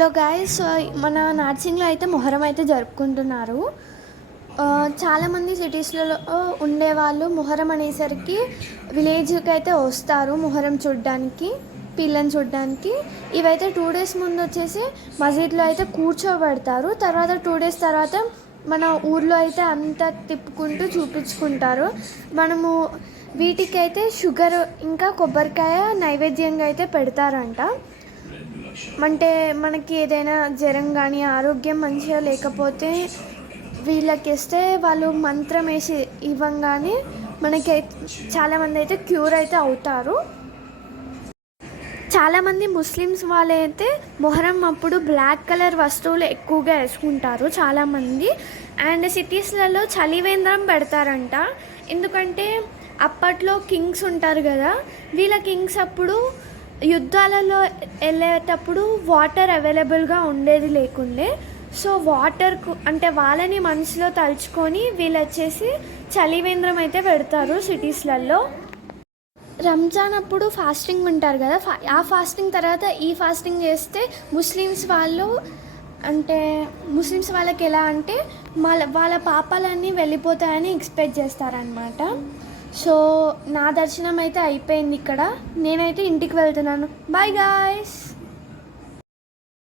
Hello guys, మన నార్సింగ్లో అయితే మొహరం అయితే జరుపుకుంటున్నారు. చాలామంది సిటీస్లలో ఉండేవాళ్ళు మొహరం అనేసరికి విలేజ్కి అయితే వస్తారు మొహరం చూడడానికి, పిల్లని చూడడానికి. ఇవైతే 2 days ముందు వచ్చేసి మసీద్లో అయితే కూర్చోబెడతారు. తర్వాత 2 days తర్వాత మన ఊర్లో అయితే అంతా తిప్పుకుంటూ చూపించుకుంటారు. మనము వీటికైతే షుగర్ ఇంకా కొబ్బరికాయ నైవేద్యంగా అయితే పెడతారంట. అంటే మనకి ఏదైనా జ్వరం కానీ ఆరోగ్యం మంచిగా లేకపోతే వీళ్ళకి ఇస్తే వాళ్ళు మంత్రం వేసి ఇవ్వంగానే మనకి చాలామంది అయితే క్యూర్ అయితే అవుతారు. చాలామంది ముస్లిమ్స్ వాళ్ళైతే మొహరం అప్పుడు బ్లాక్ కలర్ వస్తువులు ఎక్కువగా వేసుకుంటారు చాలామంది. అండ్ సిటీస్లలో చలివేంద్రం పెడతారంట. ఎందుకంటే అప్పట్లో కింగ్స్ ఉంటారు కదా, వీళ్ళ కింగ్స్ అప్పుడు యుద్ధాలలో వెళ్ళేటప్పుడు వాటర్ అవైలబుల్గా ఉండేది లేకుండే. సో వాటర్కు అంటే వాళ్ళని మనసులో తలుచుకొని వీళ్ళు వచ్చేసి చలివేంద్రం అయితే పెడతారు సిటీస్లలో. రంజాన్ అప్పుడు ఫాస్టింగ్ ఉంటారు కదా, ఆ ఫాస్టింగ్ తర్వాత ఈ ఫాస్టింగ్ చేస్తే ముస్లిమ్స్ వాళ్ళకి ఎలా అంటే వాళ్ళ పాపాలన్నీ వెళ్ళిపోతాయని ఎక్స్పెక్ట్ చేస్తారనమాట. సో నా దర్శనం అయితే అయిపోయింది ఇక్కడ. నేనైతే ఇంటికి వెళ్తున్నాను. Bye guys.